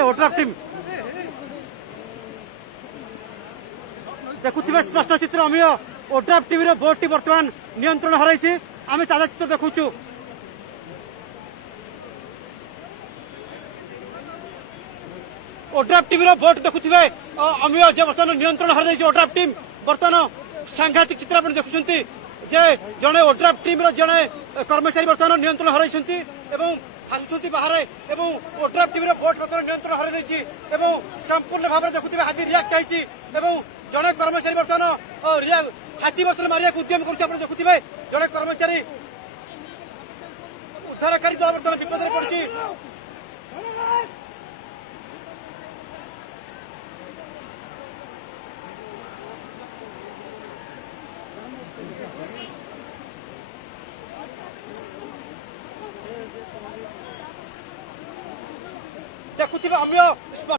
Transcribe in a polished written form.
ODRAF team देखुवे स्पष्ट चित्र अमीय ODRAF team boat T बर्तमान नियंत्रण हर आम ताजा चित्र देखु ओड्राफ टीम बोट देखुवे अमीय जे बर्तमान नियंत्रण हर ओड्राफ टीम बर्तमान सांघातिक चित्र आप देखुं जे जड़े ओड्राफ टीम जड़े कर्मचारी बर्तमान नियंत्रण हर आसुँच बाहर ओड्राफ टीम बोट बर्तमान नियंत्रण हर संपूर्ण भाव में देखुवे हाथी रियाक्ट होती जड़े कर्मचारी बर्तमान हाथी बर्तमान मारिया उद्यम कर देखुवे जड़े कर्मचारी उद्धारकारी दल बर्तमान विपद में पड़ी देखुवे अमीय